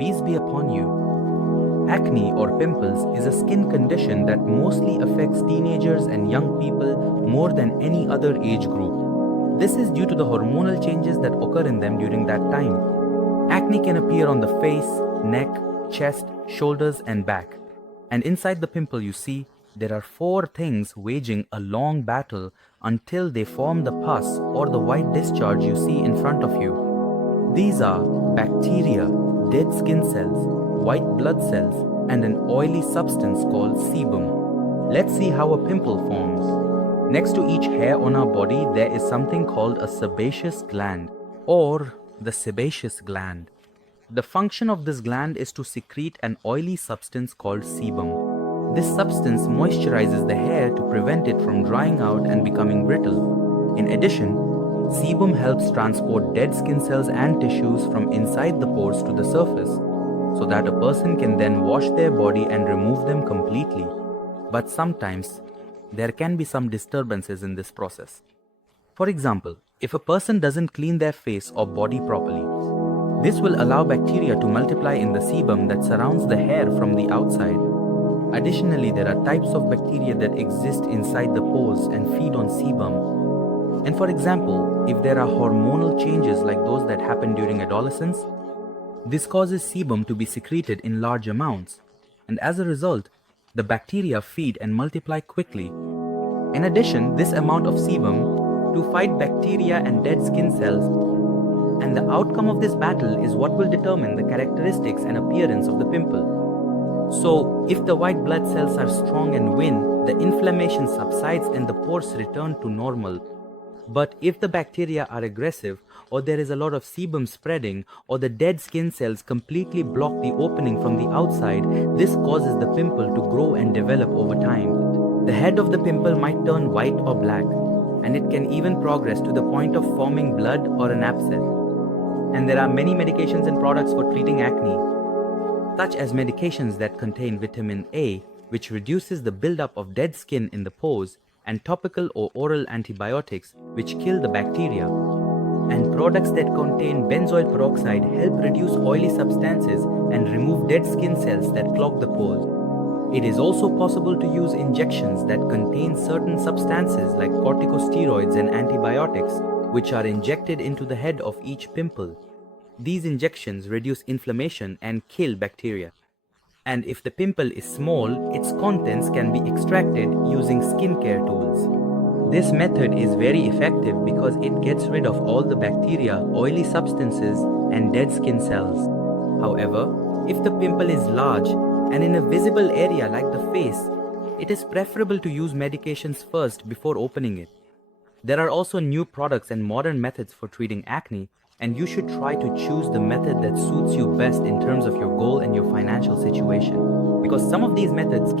peace be upon you. Acne or pimples is a skin condition that mostly affects teenagers and young people more than any other age group. This is due to the hormonal changes that occur in them during that time. Acne can appear on the face, neck, chest, shoulders, and back. And inside the pimple you see, there are 4 things waging a long battle until they form the pus or the white discharge you see in front of you. These are bacteria, dead skin cells, white blood cells, and an oily substance called sebum. Let's see how a pimple forms. Next to each hair on our body, there is something called a sebaceous gland, or the sebaceous gland. The function of this gland is to secrete an oily substance called sebum. This substance moisturizes the hair to prevent it from drying out and becoming brittle. In addition, sebum helps transport dead skin cells and tissues from inside the pores to the surface, so that a person can then wash their body and remove them completely. But sometimes, there can be some disturbances in this process. For example, if a person doesn't clean their face or body properly, this will allow bacteria to multiply in the sebum that surrounds the hair from the outside. Additionally, there are types of bacteria that exist inside the pores and feed on sebum. And for example, if there are hormonal changes like those that happen during adolescence, this causes sebum to be secreted in large amounts, and as a result, the bacteria feed and multiply quickly. In addition, this amount of sebum to fight bacteria and dead skin cells, and the outcome of this battle is what will determine the characteristics and appearance of the pimple. So, if the white blood cells are strong and win, the inflammation subsides and the pores return to normal. But if the bacteria are aggressive, or there is a lot of sebum spreading, or the dead skin cells completely block the opening from the outside, this causes the pimple to grow and develop over time. The head of the pimple might turn white or black, and it can even progress to the point of forming blood or an abscess. And there are many medications and products for treating acne, such as medications that contain vitamin A, which reduces the buildup of dead skin in the pores, and topical or oral antibiotics, which kill the bacteria. And products that contain benzoyl peroxide help reduce oily substances and remove dead skin cells that clog the pores. It is also possible to use injections that contain certain substances like corticosteroids and antibiotics, which are injected into the head of each pimple. These injections reduce inflammation and kill bacteria. And if the pimple is small, its contents can be extracted using skincare tools. This method is very effective because it gets rid of all the bacteria, oily substances, and dead skin cells. However, if the pimple is large and in a visible area like the face, it is preferable to use medications first before opening it. There are also new products and modern methods for treating acne, and you should try to choose the method that suits you best in terms of your goal and your financial situation, because some of these methods can